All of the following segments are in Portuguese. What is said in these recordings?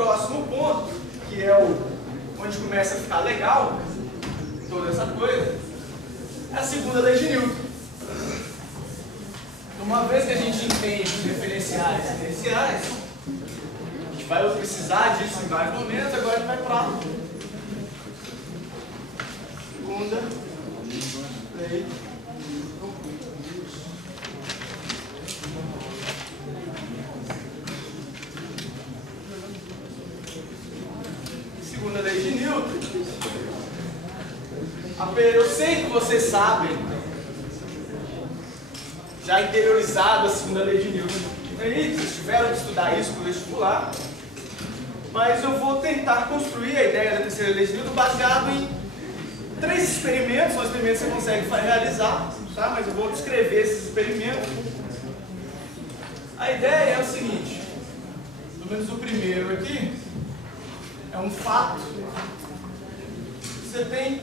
próximo ponto, que é onde começa a ficar legal, toda essa coisa, é a segunda lei de Newton. Uma vez que a gente entende os referenciais inerciais, a gente vai precisar disso em vários momentos, agora a gente vai para a segunda lei. Segunda lei de Newton. Eu sei que vocês sabem, já interiorizado a segunda lei de Newton. Vocês tiveram que estudar isso para o vestibular, mas eu vou tentar construir a ideia da terceira lei de Newton baseado em 3 experimentos. São experimentos que você consegue realizar, tá? Mas eu vou descrever esses experimentos. A ideia é o seguinte, pelo menos o primeiro aqui, é um fato. Você tem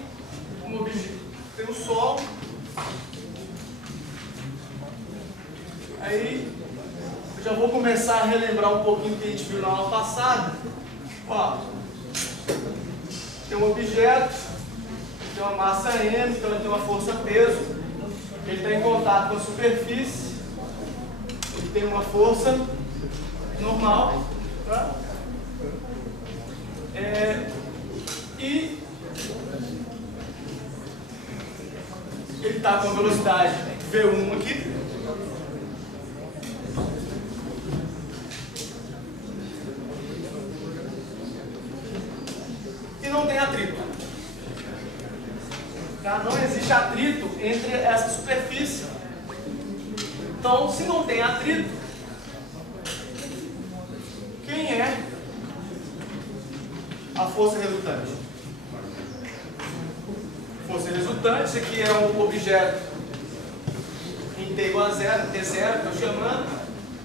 um objeto, tem o Sol. Aí, eu já vou começar a relembrar um pouquinho do que a gente viu na aula passada. Ó, tem um objeto, tem uma massa M, então ele tem uma força-peso. Ele está em contato com a superfície. Ele tem uma força normal. Tá? E ele está com a velocidade V1 aqui. E não tem atrito. Tá? Não existe atrito entre essa superfície. Então, se não tem atrito, quem é a força resultante? Força resultante, isso aqui é um objeto em T igual a zero, T0, que eu estou chamando.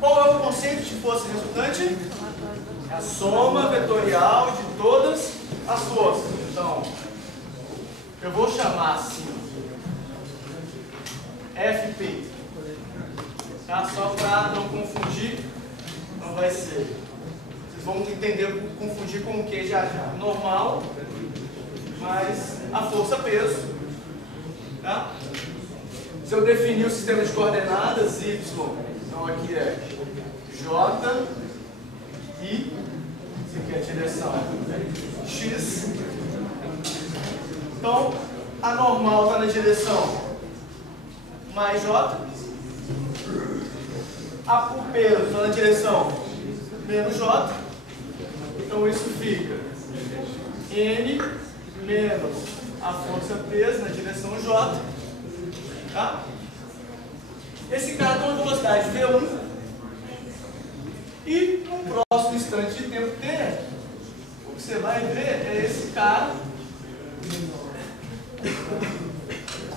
Qual é o conceito de força resultante? É a soma vetorial de todas as forças. Então, eu vou chamar assim, FP. Tá? Só para não confundir, não vai ser. Vocês vão entender, confundir com o que já. Normal, mais a força-peso. Tá? Se eu definir o sistema de coordenadas, Y, então aqui é J, I, isso aqui é a direção X. Então, a normal está na direção mais J. O peso está na direção menos J. Então, isso fica N menos a força-peso na direção J. Tá? Esse cara tem uma velocidade V1. E no próximo instante de tempo T, o que você vai ver é esse cara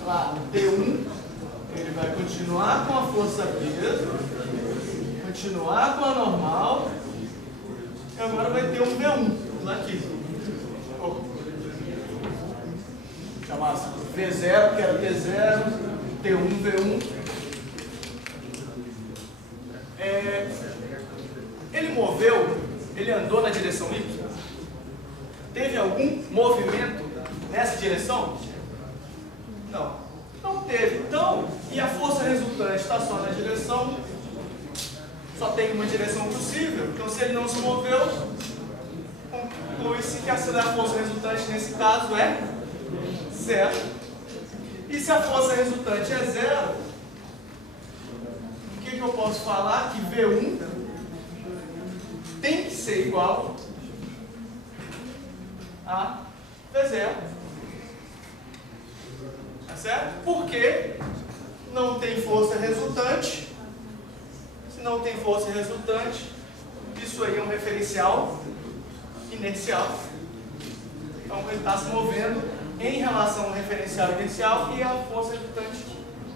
lá, T1, ele vai continuar com a força-peso, continuar com a normal, e agora vai ter um V1 lá aqui. Chamar V0, que era T0, T1, V1. Ele moveu, ele andou na direção Y? Teve algum movimento nessa direção? Não. Não teve. Então, e a força resultante está só na direção? Só tem uma direção possível. Então, se ele não se moveu, conclui-se que a força resultante nesse caso é zero. E se a força resultante é zero, o que eu posso falar? Que V1 tem que ser igual a V0. Tá certo? Porque não tem força resultante. Se não tem força resultante, isso aí é um referencial inercial. Então ele está se movendo em relação ao referencial inercial e a força resultante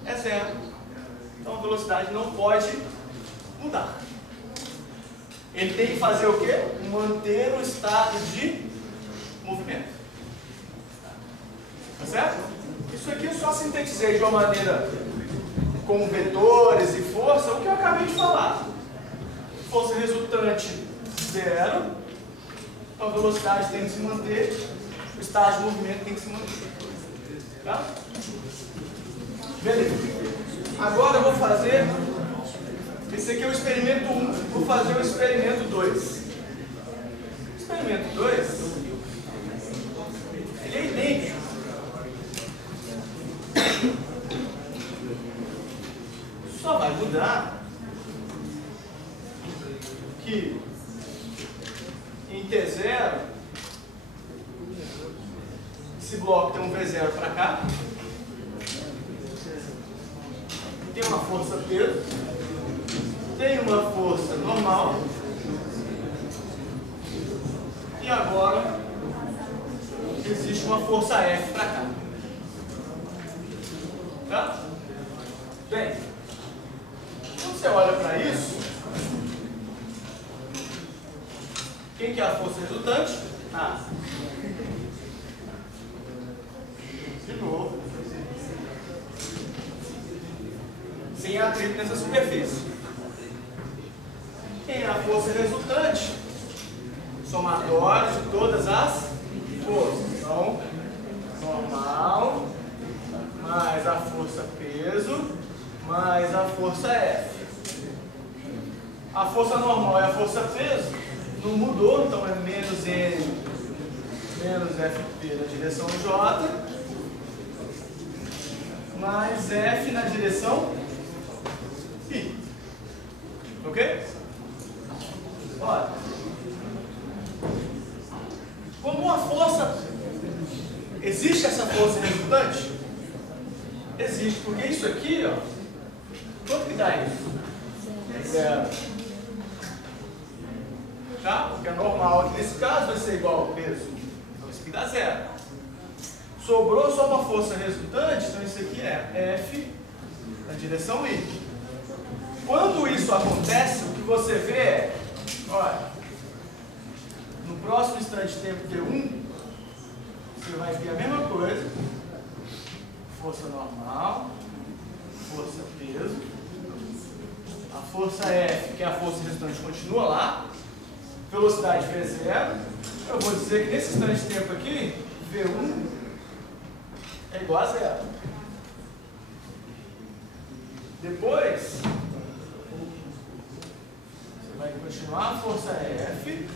é zero. Então a velocidade não pode mudar. Ele tem que fazer o quê? Manter o estado de movimento. Tá certo? Isso aqui eu só sintetizei de uma maneira com vetores e força, o que eu acabei de falar. Força resultante, zero. Então a velocidade tem que se manter, o estágio de movimento tem que se manter. Tá? Beleza. Agora eu vou fazer, esse aqui é o experimento 1, vou fazer o experimento 2. O experimento 2, ele é idêntico. Só vai mudar que em T0, esse bloco tem um V0 para cá, tem uma força peso, tem uma força normal, e agora existe uma força F para cá. Tá? Bem, quando você olha para isso, quem que é a força resultante? Ah, de novo, sem atrito nessa superfície. Quem é a força resultante? Somatório de todas as forças. Então, normal, mais a força peso, mais a força F. A força normal e a força peso não mudou, então é menos N menos FP na direção J, mais F na direção I. Ok? Olha, como a força, existe essa força resultante? Existe, porque isso aqui, ó, quanto que dá isso? Zero. Tá? Porque é normal aqui nesse caso vai ser igual ao peso. Então isso aqui dá zero. Sobrou só uma força resultante, então isso aqui é F na direção I. Quando isso acontece, o que você vê é, olha, no próximo instante de tempo T1, você vai ver a mesma coisa. Força normal, força peso, a força F, que é a força resultante, continua lá, velocidade V0, eu vou dizer que nesse instante de tempo aqui, V1 é igual a zero. Depois, você vai continuar a força F,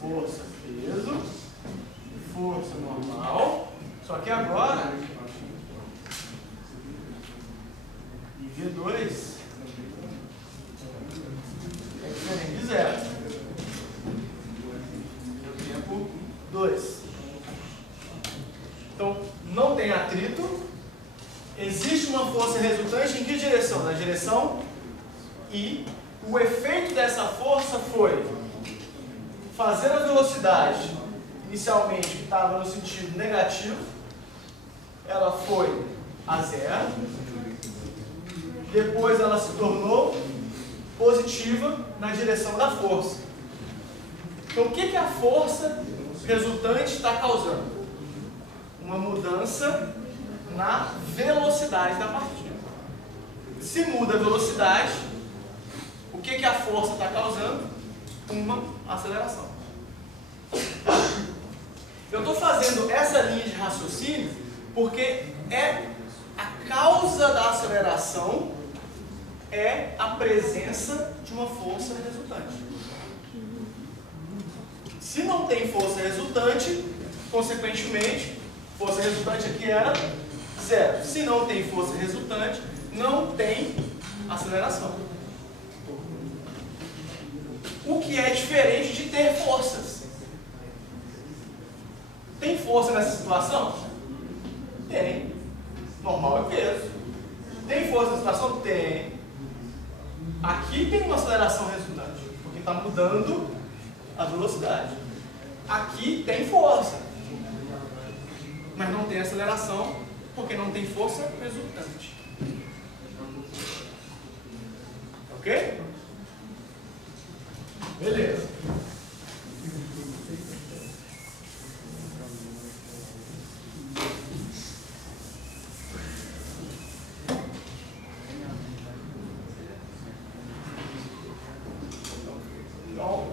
força peso, força normal, só que agora, em V2, é diferente de zero. No tempo 2. Então, não tem atrito. Existe uma força resultante em que direção? Na direção I. O efeito dessa força foi fazer a velocidade, inicialmente, que estava no sentido negativo, ela foi a zero. Depois ela se tornou positiva na direção da força. Então, o que a força resultante está causando? Uma mudança na velocidade da partícula. Se muda a velocidade, o que a força está causando? Uma aceleração. Eu estou fazendo essa linha de raciocínio porque a causa da aceleração é a presença de uma força resultante. Se não tem força resultante, consequentemente, força resultante aqui era zero. Se não tem força resultante, não tem aceleração. O que é diferente de ter forças. Tem força nessa situação? Tem. Normal é peso. Tem força nessa situação? Tem. Aqui tem uma aceleração resultante, porque está mudando a velocidade. Aqui tem força, mas não tem aceleração, porque não tem força resultante. Ok? Beleza. Então,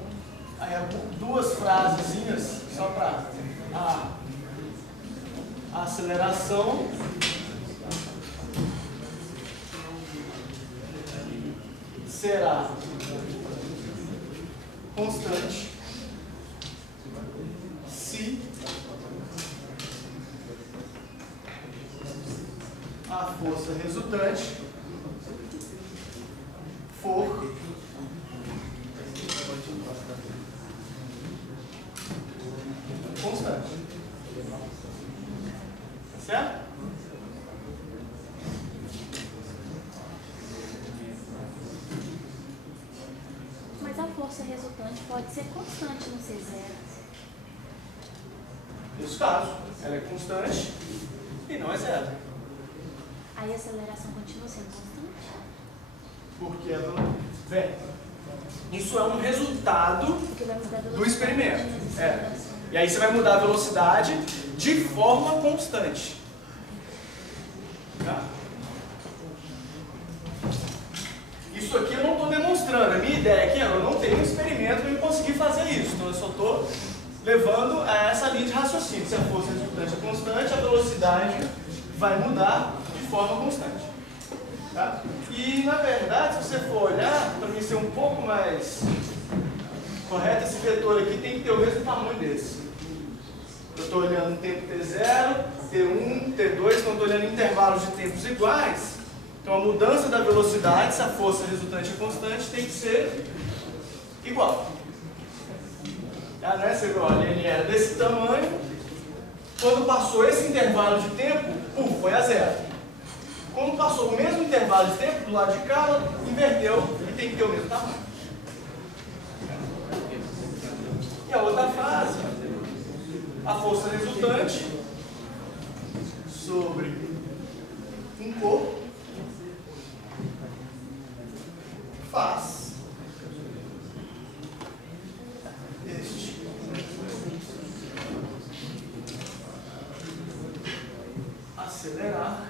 aí duas frasezinhas só para a aceleração será constante se a força resultante for constante. Certo? Mas a força resultante pode ser constante no C0. Nesse caso, ela é constante e não é zero. Aí a aceleração continua sendo constante? Porque ela não... Bem, isso é um resultado Porque vai mudar a velocidade do experimento. das É. acelerações. E aí você vai mudar a velocidade de forma constante. Tá? Isso aqui eu não estou demonstrando. A minha ideia aqui, eu não tenho um experimento para eu conseguir fazer isso. Então eu só estou levando a essa linha de raciocínio. Se a força resultante é constante, a velocidade vai mudar de forma constante. Tá? E na verdade, se você for olhar, para mim ser um pouco mais correto, esse vetor aqui tem que ter o mesmo tamanho desse. Eu estou olhando o tempo T0, T1, T2, então eu estou olhando intervalos de tempos iguais. Então a mudança da velocidade, se a força resultante é constante, tem que ser igual. Tá, né? Você viu, a linha era desse tamanho. Quando passou esse intervalo de tempo, foi a zero. Quando passou o mesmo intervalo de tempo, do lado de cá, ela inverteu e tem que ter o mesmo tamanho. E a outra frase, a força resultante sobre um corpo faz este acelerar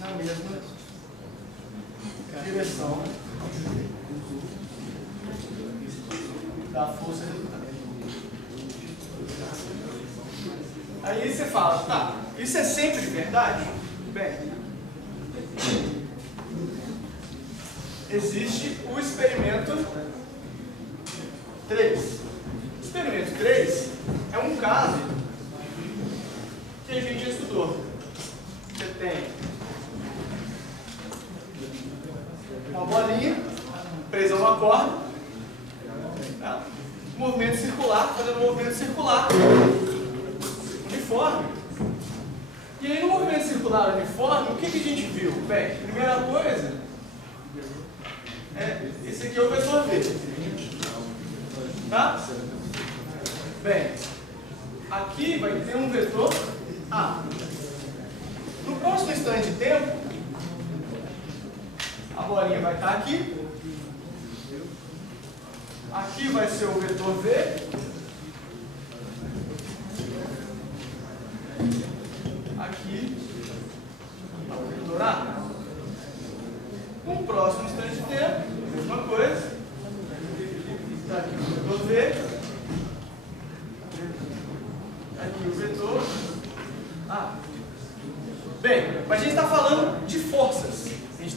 na mesma direção da força resultante. Aí você fala, tá, isso é sempre de verdade? Bem, existe o experimento 3. O experimento 3 é um caso que a gente já estudou. Você tem uma bolinha presa a uma corda, movimento circular, fazendo um movimento circular uniforme. E aí no movimento circular uniforme, o que a gente viu? Bem, primeira coisa, esse aqui é o vetor V. Tá? Bem, aqui vai ter um vetor A. No próximo instante de tempo, a bolinha vai estar aqui. Aqui vai ser o vetor V. Aqui é o vetor A. No próximo instante de tempo, mesma coisa. Aqui o vetor V. Aqui o vetor A. Bem, mas a gente está falando de forças. A gente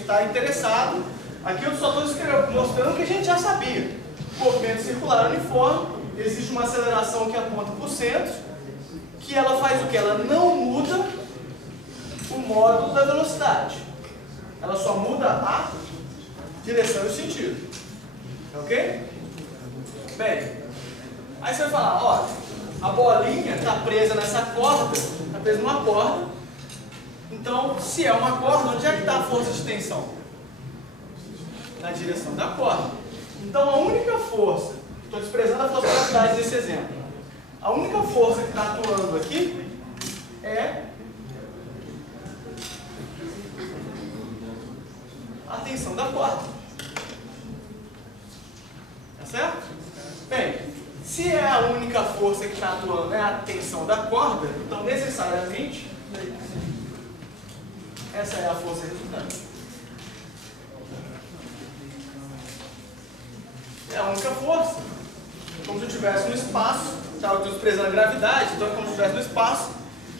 está interessado. Aqui eu só estou mostrando o que a gente já sabia. Movimento circular uniforme, existe uma aceleração que aponta para o centro, que ela faz o que? Ela não muda o módulo da velocidade. Ela só muda a direção e o sentido. Ok? Bem, aí você vai falar, ó, a bolinha está presa nessa corda, está presa numa corda. Então, se é uma corda, onde é que está a força de tensão? Na direção da corda. Então, a única força, estou desprezando a força de gravidade desse exemplo, a única força que está atuando aqui é a tensão da corda. Tá certo? Bem, se é a única força que está atuando é a tensão da corda, então necessariamente essa é a força resultante. É a única força. Como se eu estivesse no espaço, estava desprezando a gravidade, então é como se eu estivesse no espaço,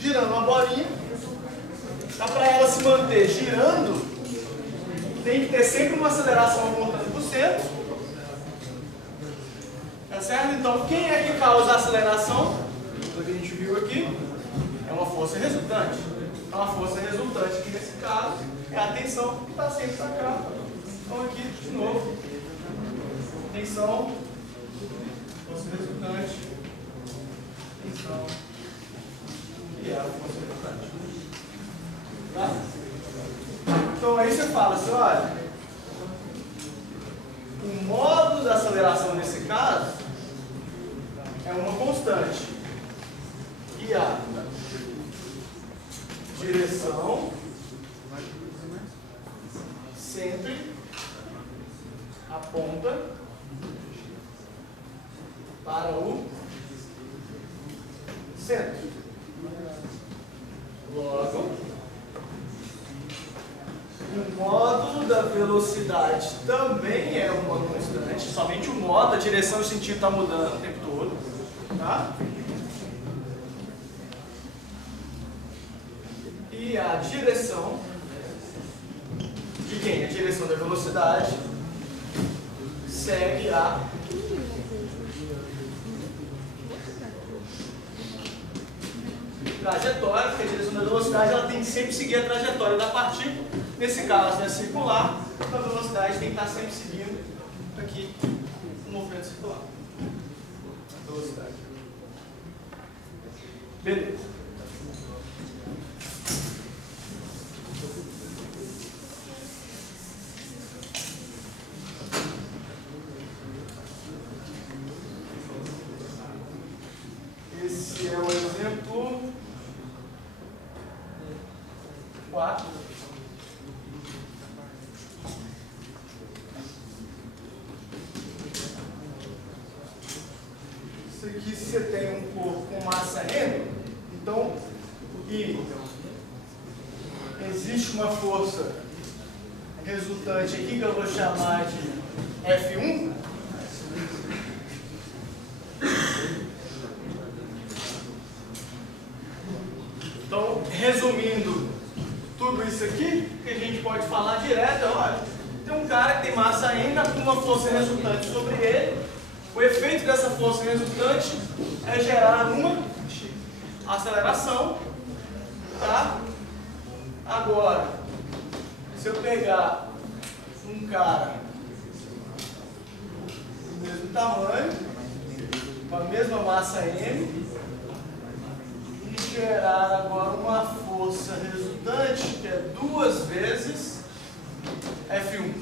girando uma bolinha. Para ela se manter girando, tem que ter sempre uma aceleração apontando para o centro. Tá certo? Então, quem é que causa a aceleração? O que a gente viu aqui é uma força resultante. Então, a força resultante aqui nesse caso é a tensão que está sempre para cá. Então, aqui de novo, tensão, força resultante, tensão, e é a força resultante. Tá? Então, aí você fala assim, olha, o modo da aceleração nesse caso é uma constante. E a direção sempre aponta para o centro. Logo, o módulo da velocidade também é uma constante, somente o modo, a direção e o sentido está mudando o tempo todo. Tá? E a direção de quem? A direção da velocidade segue a trajetória, porque a direção da velocidade ela tem que sempre seguir a trajetória da partícula. Nesse caso é circular, então a velocidade tem que estar sempre seguindo aqui o movimento circular. Velocidade. Beleza. Esse é o exemplo 4. Isso aqui, se você tem um corpo com massa M, então, e existe uma força resultante aqui que eu vou chamar de F1. Então, resumindo tudo isso aqui, que a gente pode falar direto, olha, tem um cara que tem massa M com uma força resultante sobre ele. O efeito dessa força resultante é gerar uma aceleração, tá? Agora, se eu pegar um cara do mesmo tamanho, com a mesma massa M, e gerar agora uma força resultante que é 2 vezes F1.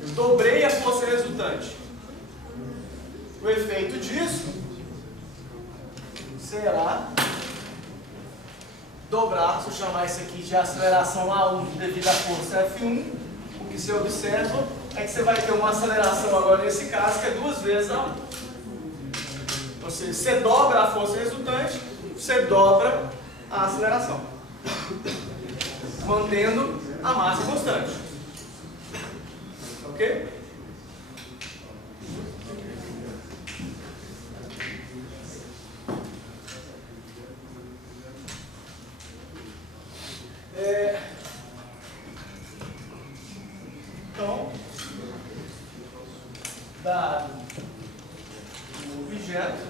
Eu dobrei a força resultante. O efeito disso será dobrar, se eu chamar isso aqui de aceleração A1 devido à força F1, o que você observa é que você vai ter uma aceleração agora nesse caso que é 2 vezes A1. Ou seja, você dobra a força resultante, você dobra a aceleração, mantendo a massa constante. Ok? Então, dado o objeto,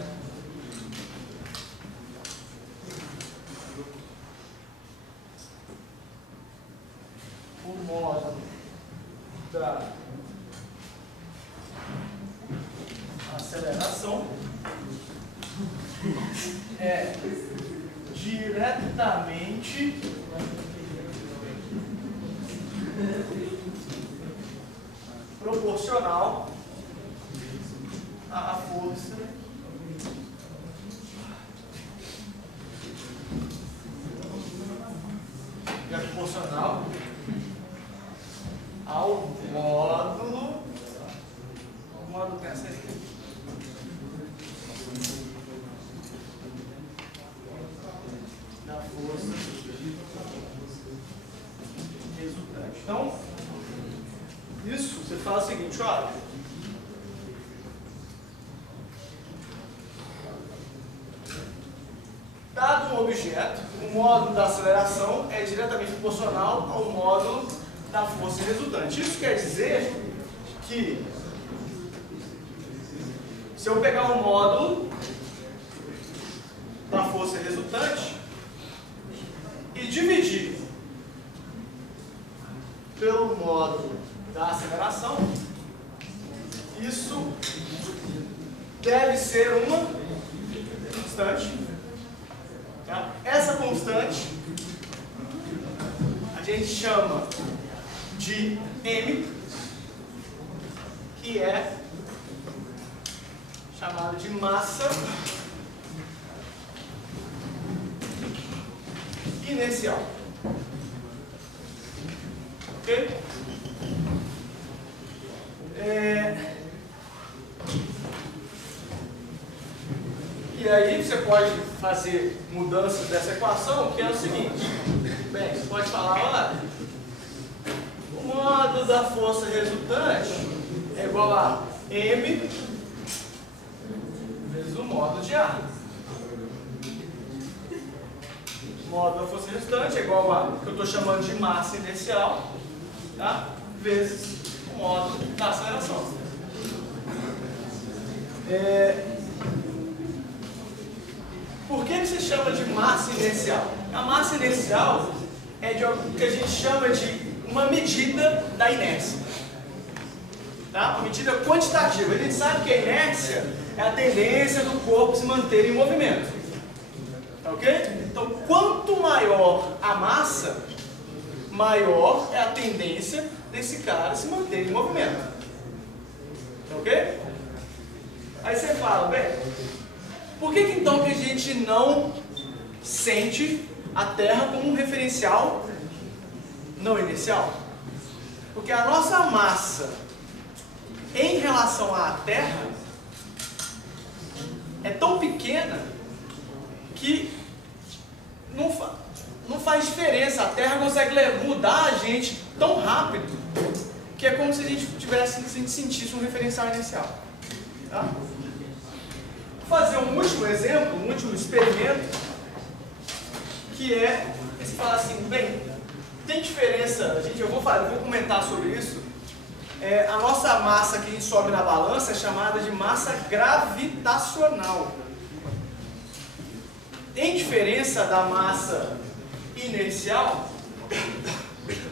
o módulo da aceleração é diretamente proporcional à força é proporcional ao módulo. O módulo tem essa aqui. Da força resultante. Então, isso, você fala o seguinte, olha. Dado um objeto, o módulo da aceleração é diretamente proporcional ao módulo da força resultante. Isso quer dizer que, se eu pegar o módulo da força resultante e dividir pelo módulo da aceleração, isso deve ser uma constante. Tá? Essa constante a gente chama de M, que é chamado de massa inercial. Ok? E aí você pode fazer mudanças dessa equação, que é o seguinte. Bem, você pode falar, olha, o módulo da força resultante é igual a M vezes o módulo de A. O módulo da força resultante é igual a o que eu estou chamando de massa inercial, tá? Vezes o módulo da aceleração. Por que se chama de massa inercial? A massa inercial é de algo que a gente chama de uma medida da inércia. Tá? Uma medida quantitativa. A gente sabe que a inércia é a tendência do corpo se manter em movimento. Tá ok? Então, quanto maior a massa, maior é a tendência desse cara se manter em movimento. Tá ok? Aí você fala, bem, por que então que a gente não sente a Terra como um referencial não inercial? Porque a nossa massa em relação à Terra é tão pequena que não faz diferença. A Terra consegue mudar a gente tão rápido que é como se a gente sentisse um referencial inercial. Tá? Vou fazer um último exemplo, um último experimento, que é, você fala assim, bem, tem diferença, eu vou comentar sobre isso. A nossa massa que a gente sobe na balança é chamada de massa gravitacional. Tem diferença da massa inercial?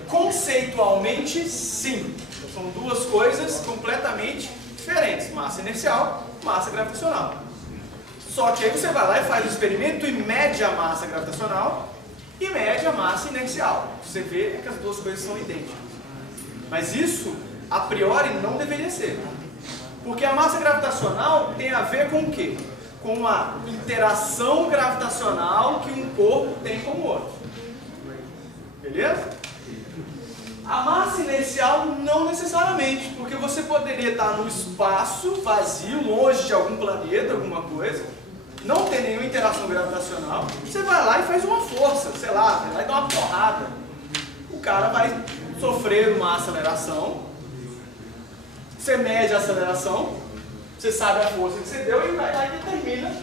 Conceitualmente, sim. São duas coisas completamente diferentes. Massa inercial, massa gravitacional. Só que aí você vai lá e faz o experimento e mede a massa gravitacional e mede a massa inercial. Você vê que as duas coisas são idênticas. Mas isso, a priori, não deveria ser. Porque a massa gravitacional tem a ver com o quê? Com a interação gravitacional que um corpo tem com o outro. Beleza? A massa inercial não necessariamente, porque você poderia estar no espaço vazio, longe de algum planeta, alguma coisa, não ter nenhuma interação gravitacional, você vai lá e faz uma força, sei lá, vai lá e dá uma porrada. O cara vai sofrer uma aceleração, você mede a aceleração, você sabe a força que você deu e vai lá e determina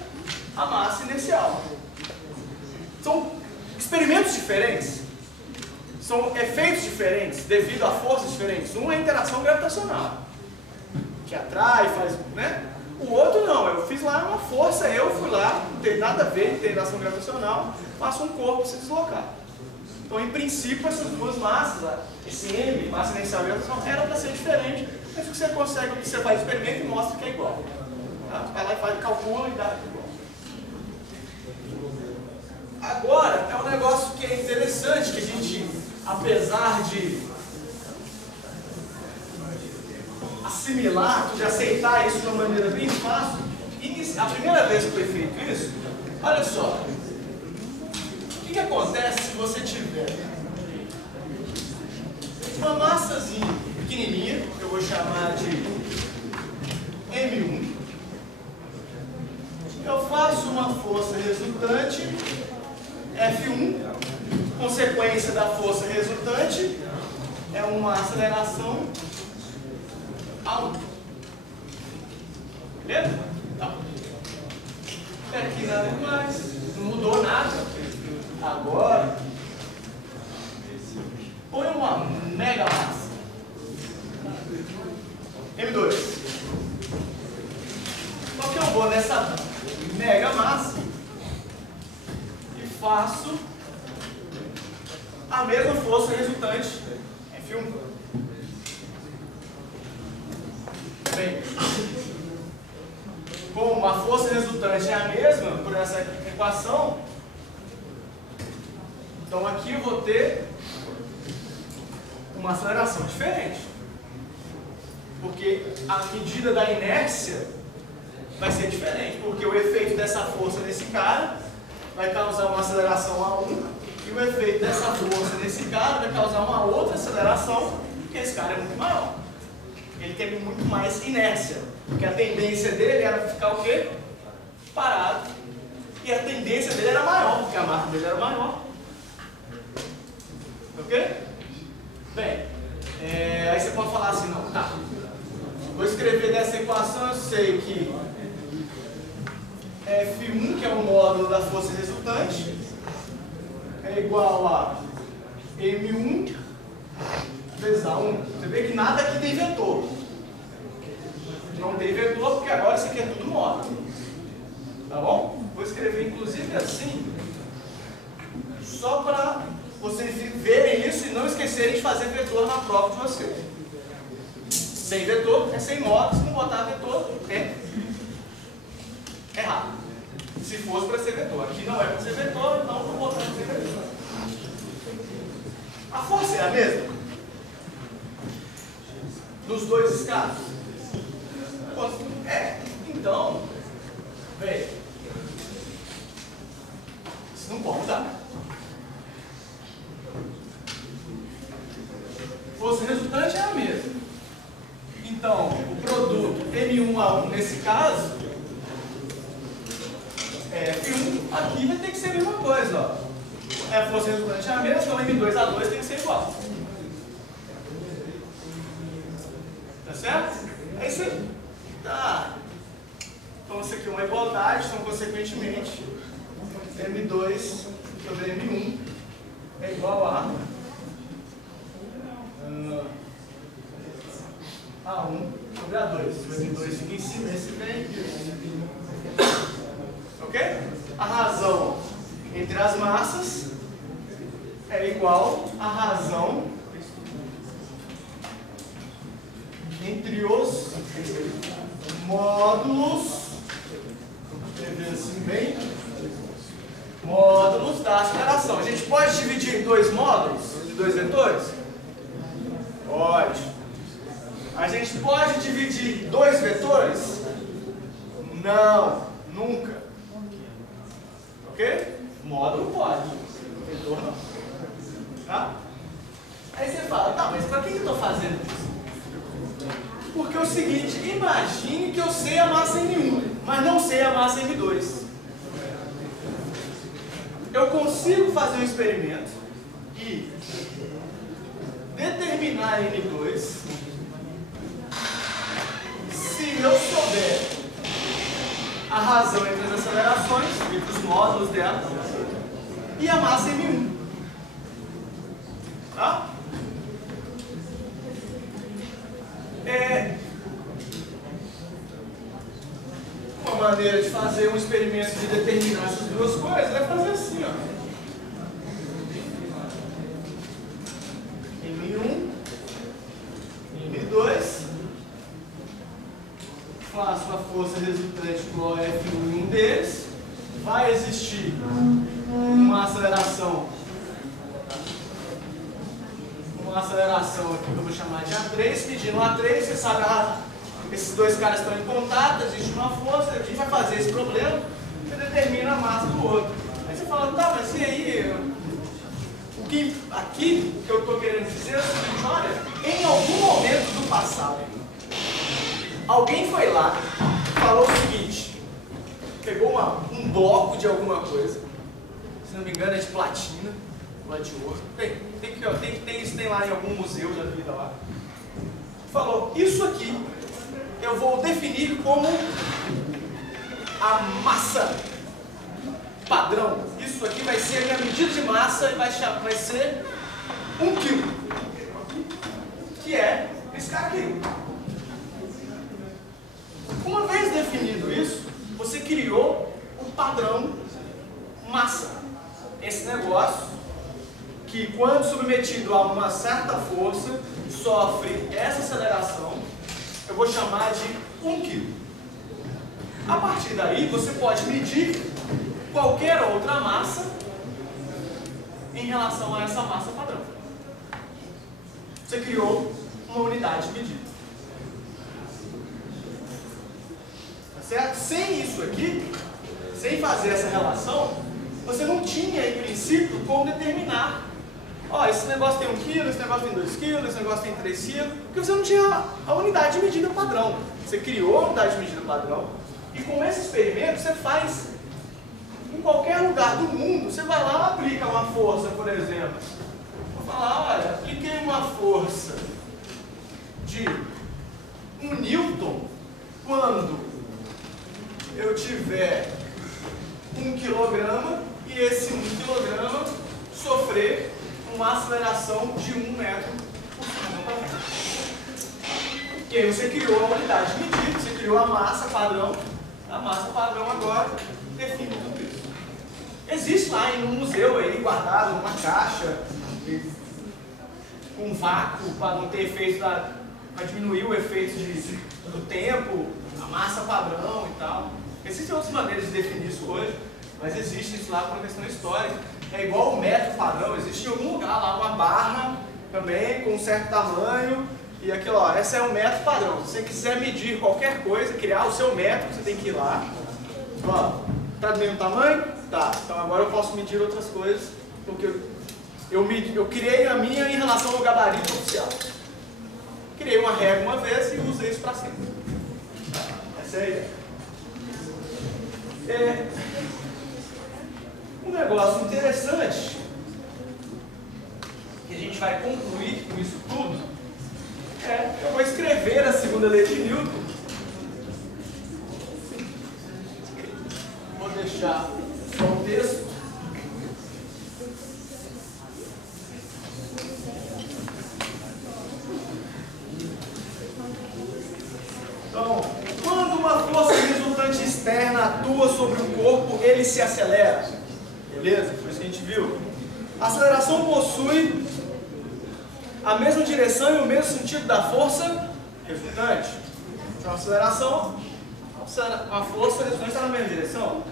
a massa inercial. São experimentos diferentes, são efeitos diferentes devido a forças diferentes. Um é a interação gravitacional, que atrai, faz, né? O outro não, eu fiz lá uma força, eu fui lá, não tem nada a ver com interação gravitacional, faço um corpo se deslocar. Então, em princípio, essas duas massas, esse M, massa inercial e gravitacional, era para ser diferente, mas que você consegue, você faz o experimento e mostra que é igual. Tá? Vai lá e faz, calcula e dá igual. Agora, é um negócio que é interessante, que a gente, apesar de assimilar, de aceitar isso de uma maneira bem fácil, a primeira vez que foi feito isso, olha só, o que acontece se você tiver uma massazinha pequenininha, que eu vou chamar de M1, eu faço uma força resultante F1, consequência da força resultante é uma aceleração A1. Beleza? Tá. Aqui nada demais. Não mudou nada. Agora, põe uma mega massa. M2. Só que eu vou nessa mega massa e faço a mesma força resultante F1. Bem, como a força resultante é a mesma por essa equação, então aqui eu vou ter uma aceleração diferente. Porque a medida da inércia vai ser diferente. Porque o efeito dessa força nesse cara vai causar uma aceleração A1. E o efeito dessa força nesse cara vai causar uma outra aceleração, porque esse cara é muito maior. Ele tem muito mais inércia. Porque a tendência dele era ficar o quê? Parado. E a tendência dele era maior, porque a massa dele era maior. Ok? Bem, aí você pode falar assim, não, tá. Vou escrever dessa equação, eu sei que F1, que é o módulo da força resultante, é igual a M1 vezes A1. Você vê que nada aqui tem vetor. Não tem vetor porque agora isso aqui é tudo módulo. Tá bom? Vou escrever inclusive assim, só para vocês verem isso e não esquecerem de fazer vetor na prova de vocês. Sem vetor é sem módulo, se não botar vetor é errado. Se fosse para ser vetor. Aqui não é para ser vetor, então estou botando sem vetor. A força é a mesma? Nos dois escados? Então, bem, isso não pode mudar. Força resultante é a mesma. Então, o produto M1A1 nesse caso, F1 aqui vai ter que ser a mesma coisa. Ó. A força resultante é a mesma, então M2A2 tem que ser igual. Tá certo? É isso aí. Tá. Então isso aqui é uma igualdade, então consequentemente M2 sobre M1 é igual a A1 sobre A2. O M2 fica em cima, esse vem aqui. Ok? A razão entre as massas é igual à razão entre os módulos, escrever assim bem, módulos da aceleração. A gente pode dividir em dois módulos, de dois vetores? Pode. A gente pode dividir dois vetores? Não, nunca. Ok? Módulo pode, vetor não. Tá? Aí você fala, tá, mas para que eu estou fazendo isso? Porque é o seguinte, imagine que eu sei a massa M1, mas não sei a massa M2. Eu consigo fazer um experimento e determinar M2 se eu souber a razão entre as acelerações, entre os módulos dela, e a massa M1. Tá? Uma maneira de fazer um experimento de determinar essas duas coisas é fazer assim, ó. M1, M2, faço a força resultante igual a F1 em um deles, vai existir uma aceleração aqui que eu vou chamar de A3, pedindo A3, você sabe, esses dois caras estão em contato, existe uma força, a gente vai fazer esse problema, você determina a massa do outro. Aí você fala, tá, mas e aí? Aqui que eu estou querendo dizer é o seguinte, olha, em algum momento do passado, alguém foi lá e falou o seguinte, pegou um bloco de alguma coisa, se não me engano é de platina, ou é de ouro, tem lá em algum museu da vida lá. falou, isso aqui eu vou definir como a massa padrão. Isso aqui vai ser a minha medida de massa e vai ser 1 kg, que é esse cara aqui. Uma vez definido isso, você criou um padrão massa. Esse negócio que, quando submetido a uma certa força, sofre essa aceleração, eu vou chamar de 1 kg. A partir daí, você pode medir qualquer outra massa em relação a essa massa padrão. Você criou uma unidade de medida. Tá certo? Sem isso aqui, sem fazer essa relação, você não tinha, em princípio, como determinar. Ó, esse negócio tem 1 kg, esse negócio tem 2 kg, esse negócio tem 3 kg, porque você não tinha a unidade de medida padrão. Você criou a unidade de medida padrão, e com esse experimento você faz em qualquer lugar do mundo. Você vai lá e aplica uma força, por exemplo. Vou falar, olha, apliquei uma força de 1 newton quando eu tiver 1 quilograma e esse 1 quilograma sofrer uma aceleração de 1 metro por segundo. E aí você criou a unidade de medida, você criou a massa padrão. A massa padrão agora define tudo isso. Existe lá em um museu aí, guardado numa caixa, com vácuo, para não ter efeito, para diminuir o efeito do tempo, a massa padrão e tal. Existem outras maneiras de definir isso hoje, mas existe isso lá por uma questão histórica. É igual o metro padrão, existe em algum lugar lá uma barra também com um certo tamanho, e aquilo, ó, esse é o metro padrão. Se você quiser medir qualquer coisa, criar o seu método, você tem que ir lá. Ó, tá do mesmo tamanho? Tá, então agora eu posso medir outras coisas, porque eu criei a minha em relação ao gabarito oficial. Criei uma regra uma vez e usei isso para sempre. Essa é a ideia. Um negócio interessante, que a gente vai concluir com isso tudo, eu vou escrever a segunda lei de Newton. Vou deixar só o texto. Então, quando uma força resultante externa atua sobre o corpo, ele se acelera. Beleza? Foi isso que a gente viu. A aceleração possui a mesma direção e o mesmo sentido da força resultante. Então, a aceleração, a força resultante está na mesma direção.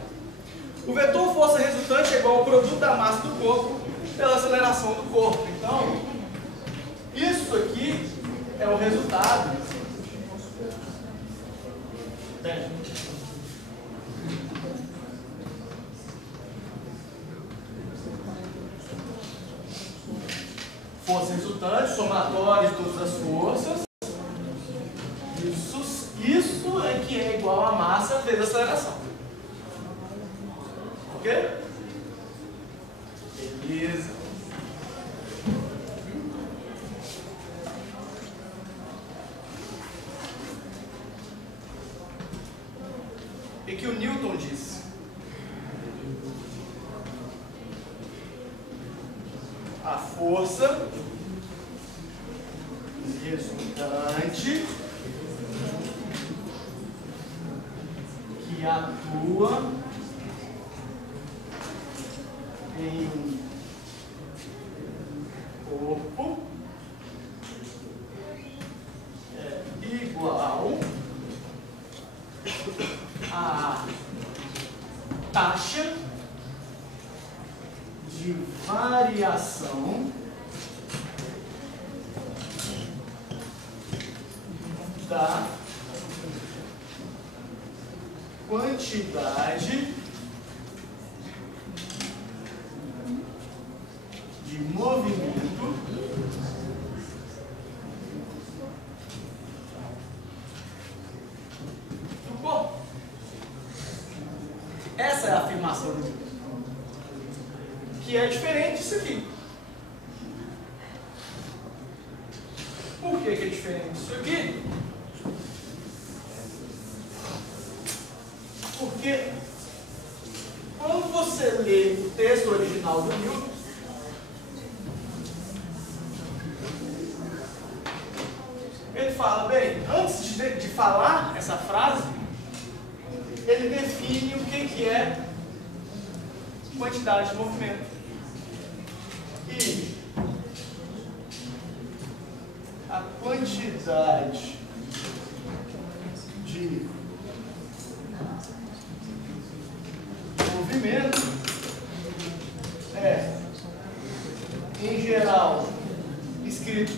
O vetor força resultante é igual ao produto da massa do corpo pela aceleração do corpo. Então, isso aqui é o resultado. Força resultante, somatório de todas as forças. Isso é que é igual a massa vezes a aceleração. Ok? Beleza. O que o Newton disse? A força resultante que atua em um corpo é igual a taxa de variação da quantidade de movimento do corpo. Essa é a afirmação do Newton, que é diferente disso aqui. Por que é diferente disso aqui? Porque quando você lê o texto original do Newton, ele fala, bem, antes de falar essa frase, ele define o que é quantidade de movimento. E a quantidade de movimento é, em geral, escrito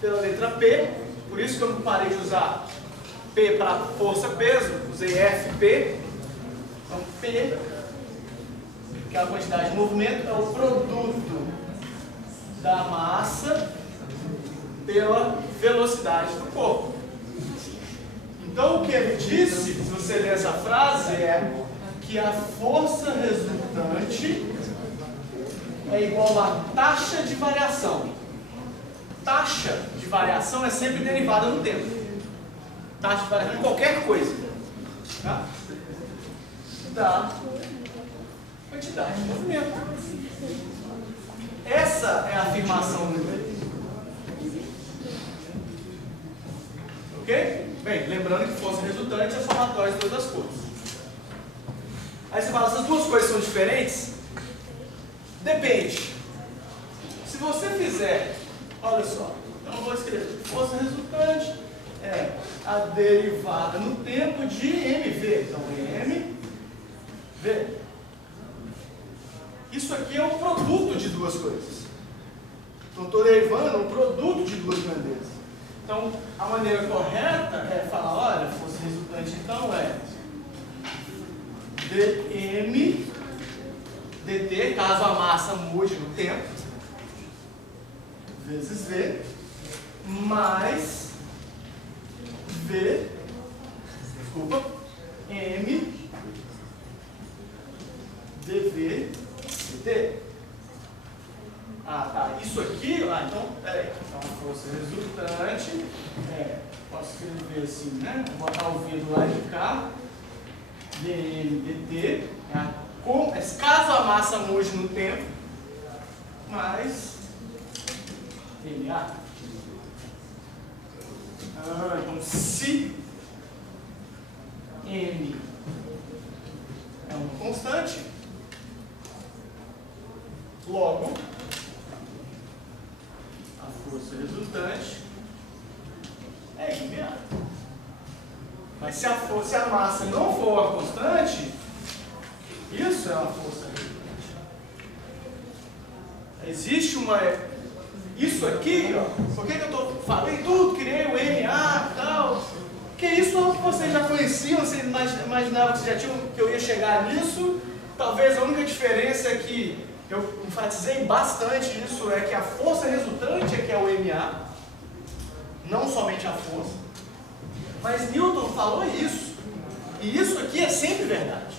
pela letra P, por isso que eu não parei de usar P para força-peso, usei FP. Então, P, que é a quantidade de movimento, é o produto da massa pela velocidade do corpo. Então, o que ele disse, se você ler essa frase, é que a força resultante é igual a taxa de variação. Taxa de variação é sempre derivada no tempo. Taxa de variação de qualquer coisa. Tá? Da quantidade de movimento. Essa é a afirmação dele. Ok? Bem, lembrando que força resultante é somatória de todas as coisas. Aí você fala, essas duas coisas são diferentes? Depende. Se você fizer, olha só, então eu vou escrever, força resultante é a derivada no tempo de mv. Então, mv. Isso aqui é um produto de duas coisas. Então, estou derivando um produto de duas grandezas. Então, a maneira correta é falar, olha, força resultante então é dm dt, caso a massa mude no tempo, vezes v, mais v, desculpa, m dv dt. Ah, tá. Isso aqui, então, peraí. Então, a força resultante posso escrever assim, né? Vou botar o v do lado de cá. dm dt caso a massa mude no tempo, mais ma. Então, se m é uma constante, logo a força resultante é ma. Mas se a massa não for uma constante, isso é uma força resultante. Existe uma... Isso aqui, ó, por que eu falei tudo, criei o MA e tal? Porque isso é o que vocês já conheciam, vocês imaginavam que vocês já tinham, que eu ia chegar nisso. Talvez a única diferença é que eu enfatizei bastante isso, é que a força resultante é que é o MA, não somente a força. Mas Newton falou isso, e isso aqui é sempre verdade.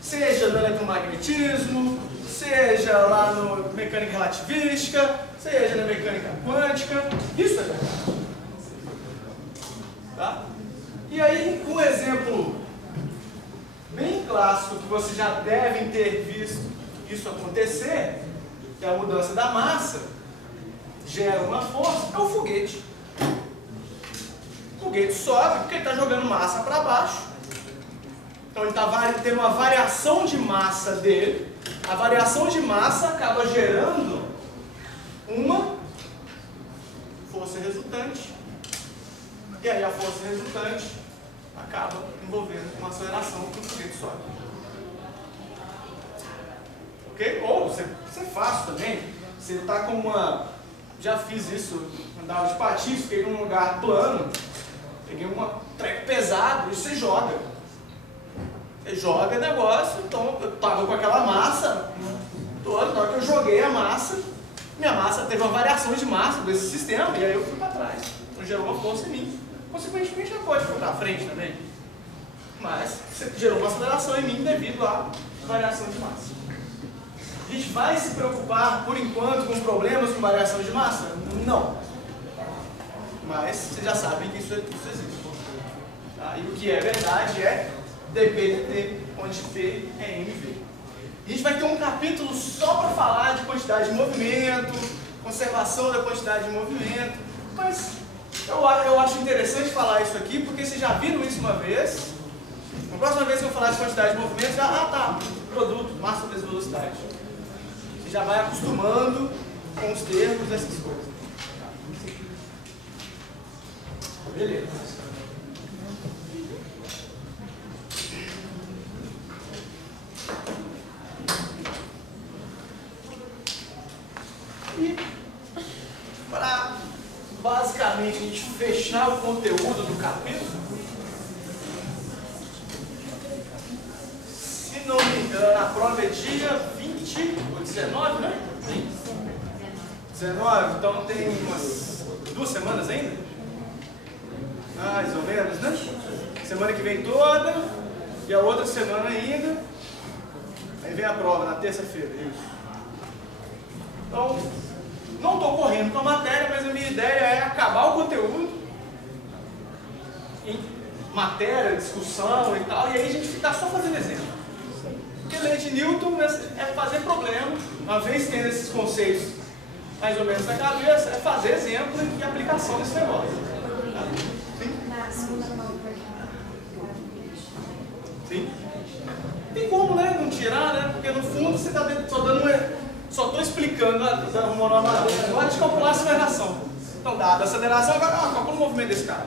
Seja no eletromagnetismo, seja lá no mecânica relativística, seja na mecânica quântica, isso é verdade. Tá? E aí, um exemplo bem clássico que vocês já devem ter visto isso acontecer, que é a mudança da massa, gera uma força, é o foguete. O foguete sobe porque ele está jogando massa para baixo. Então ele está tendo uma variação de massa dele. A variação de massa acaba gerando uma força resultante. E aí a força resultante acaba envolvendo uma aceleração que o foguete sobe. Ok? Ou você fácil também. Você está com uma... Já fiz isso, andava de patins, fiquei num lugar plano, peguei um treco pesado e você joga. Você joga negócio, então eu estava com aquela massa toda, na hora que eu joguei a massa, minha massa teve uma variação de massa desse sistema, e aí eu fui para trás. Então gerou uma força em mim. Consequentemente, já pode for para frente também. Mas gerou uma aceleração em mim devido à variação de massa. A gente vai se preocupar, por enquanto, com problemas com variação de massa? Não. mas vocês já sabem que isso existe. Tá? E o que é verdade é dP/dt, onde P é mv. A gente vai ter um capítulo só para falar de quantidade de movimento, conservação da quantidade de movimento, mas eu acho interessante falar isso aqui, porque vocês já viram isso uma vez. Na próxima vez que eu falar de quantidade de movimento, tá, produto, massa vezes velocidade. Você já vai acostumando com os termos dessas coisas. Beleza. E para basicamente a gente fechar o conteúdo do capítulo, se não me engano, a prova é dia 20 ou 19, né? 19, então tem umas 2 semanas ainda? Mais ou menos, né? Semana que vem toda e a outra semana ainda. Aí vem a prova na terça-feira, isso. Então, não estou correndo com a matéria, mas a minha ideia é acabar o conteúdo em matéria, discussão e tal, e aí a gente ficar só fazendo exemplo. Porque lei de Newton é fazer problema, uma vez tendo esses conceitos mais ou menos na cabeça, é fazer exemplo e aplicação desse negócio. Sim? Tem como, né? Não tirar, né? Porque no fundo você está só estou explicando, arrumando uma maneira agora de calcular a aceleração. Então, dada a aceleração, agora calcula o movimento desse cara.